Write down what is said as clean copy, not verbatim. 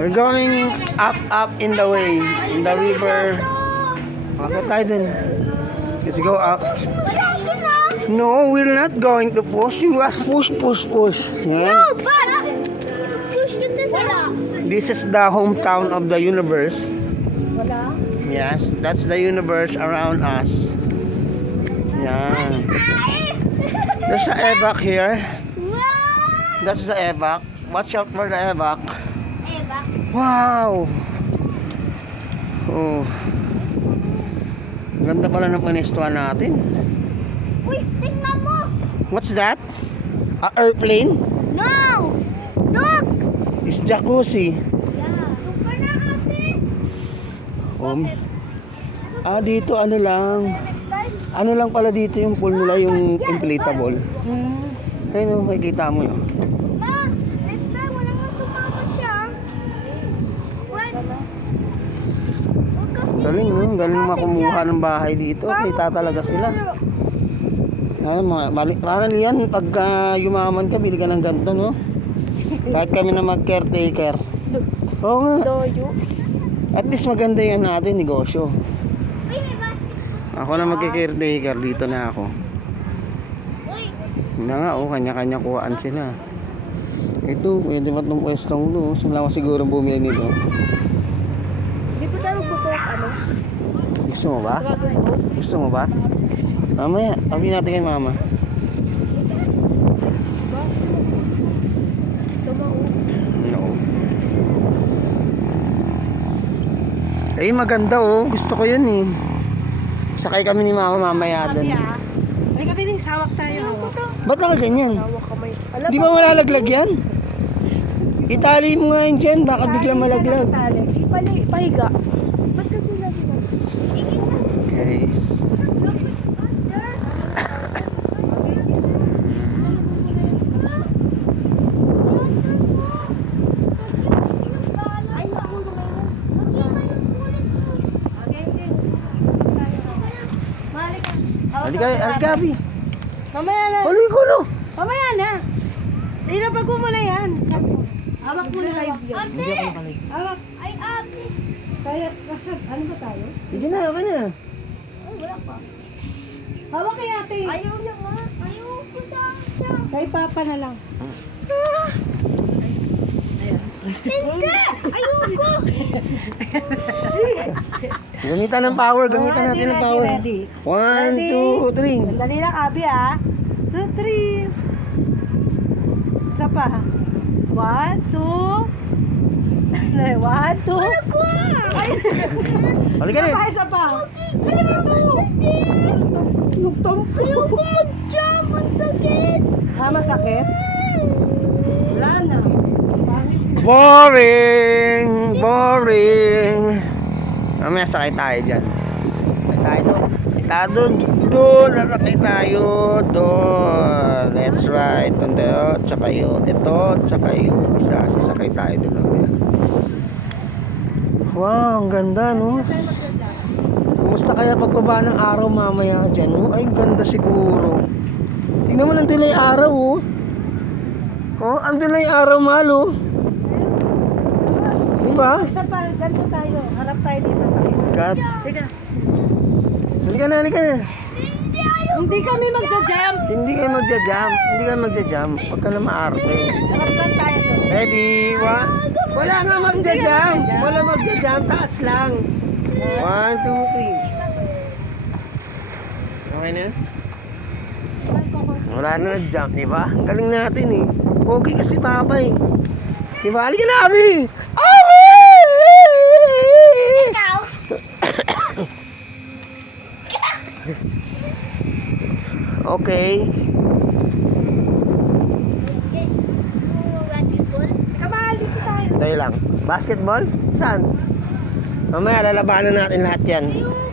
We're going up in the way, in the river. Bakit tayo dun? Let's go up. No, we're not going to push. You must push. Yan. No, but push this up. This is the hometown of the universe. Wala. Yes, that's the universe around us. Yan. There's the evac here. That's the evac. Watch out for the evac. Wow! Oh. Ganda pala ng panistuan natin. Uy, tingnan mo! What's that? A airplane? No! Look! It's jacuzzi. Super na kasi! Dito ano lang pala dito yung pool nila, yung inflatable. Ayun o, makikita mo yun. Ma! Next time, walang masumama siya. What? Galing no? Galing makumuha ng bahay dito. Kita talaga sila. Parang yan, pagka yumaman ka, bili ka ng ganito, no? Kahit kami na mag-caretaker. Oo nga. At least maganda yan natin, negosyo. Uy, may basket. Ako na mag-caretaker, dito na ako. Uy! Hindi nga, kanya-kanya kuhaan sila. Ito, pwede ba itong pwestong to? Sila ko siguro bumili nito. Di ba tayo putok ano? Gusto mo ba? Gusto mo ba? Mamaya, sabihin natin kay mama. No. Ay, maganda oh. Gusto ko yun eh. Sakay kami ni mama mamaya doon. May kami sawak tayo. Ba't nakaganyan? Sawak kamay. Di ba malalaglag yan? Itali mo nga yun dyan, baka bigla malaglag. Pahiga. Ba't kasi lagi ba? Okay. Halika, Abi. Mamaya na. Huli ko no. Mamaya na. Ilapag ko muna yan. Hawak mo na live yan. Hindi ako nakalig. Hawak. Ay, ate! Kaya, ano ba tayo? Sige na, okay na. Ay, wala pa. Hawak kay ate. Ayaw niya nga. Ayaw ko sa siya. Kay papa na lang. Hindi! Ayoko! Gamitan ng power, gamitan natin ng power. Ready. 1, 2, 3. Dali lang, Abi, 2, 3. Isa pa. 1, 2. 1, 2. Halika na. Isa pa. Nugtong. Ayaw ko mag-jump! Ang sakit! Masakit? Wala na. Boring! Mamaya sakay tayo dyan. Sakay tayo doon. Doon! Sakay tayo doon. Let's ride. Ito, tsaka yun. Ito, tsaka yun. Isa, sasakay tayo doon mamaya. Wow, ang ganda no? Kumusta kaya pagbaba ng araw mamaya dyan no? Ay, ganda siguro. Tingnan mo, nandun lang yung araw oh. Oh, andun lang yung araw malo. Diba? Isa pa, ganito tayo. Harap tayo dito. God. Teka. Halika na. Hindi kami magja-jump. Hindi kayo magja-jump. Huwag ka na maarte. Harap lang tayo doon. Ready? Wala nga magja-jump. Wala magja-jump. Taas lang. 1, 2, 3. Okay na? Wala na nag-jump, diba? Ang galing natin eh. Pogi kasi papa eh. Diba? Halika na, Abi! Abi! Ikaw? Okay. Basketball? Kamahal dito tayo. Dahil lang. Basketball? Saan? Mamaya lalabanan natin lahat yan. Yung